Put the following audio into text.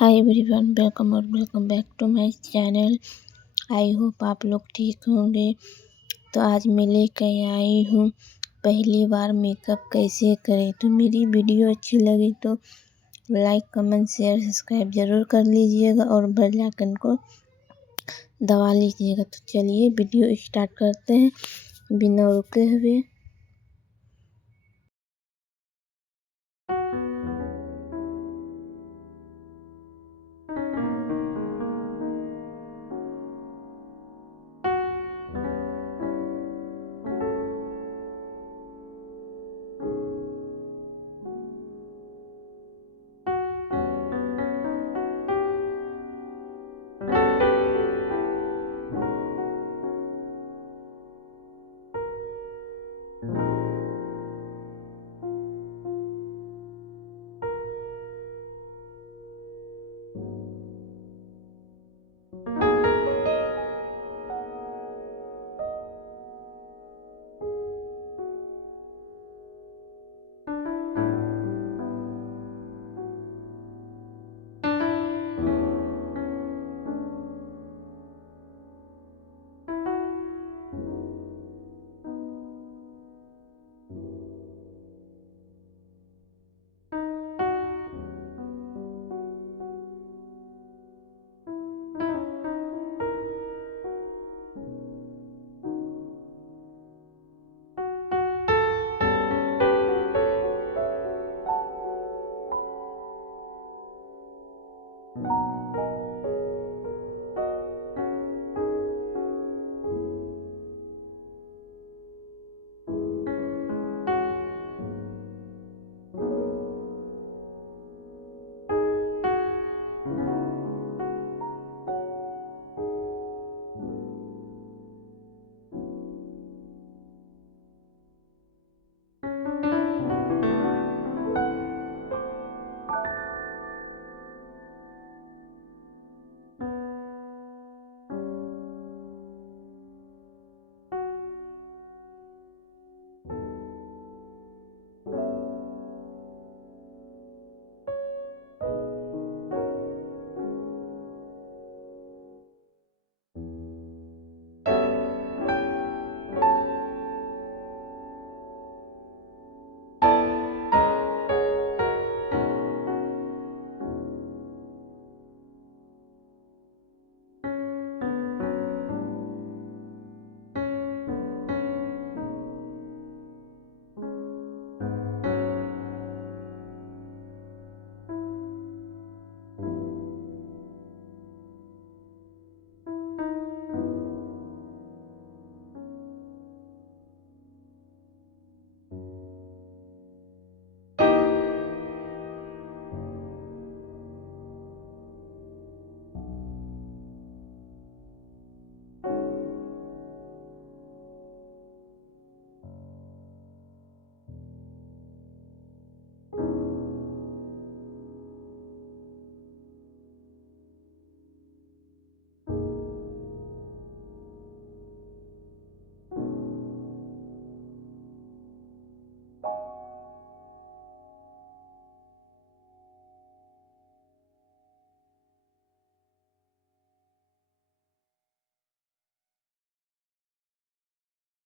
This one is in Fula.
Hi everyone, welcome back to my channel. I hope आप लोग ठीक होंगे। तो आज मैं लेकर आई हूँ पहली बार मेकअप कैसे करें। तो मेरी वीडियो अच्छी लगी तो लाइक कमेंट शेयर सब्सक्राइब ज़रूर कर लीजिएगा और बेल आइकन को दबा लीजिएगा। तो चलिए वीडियो स्टार्ट करते हैं बिना रुके हुए।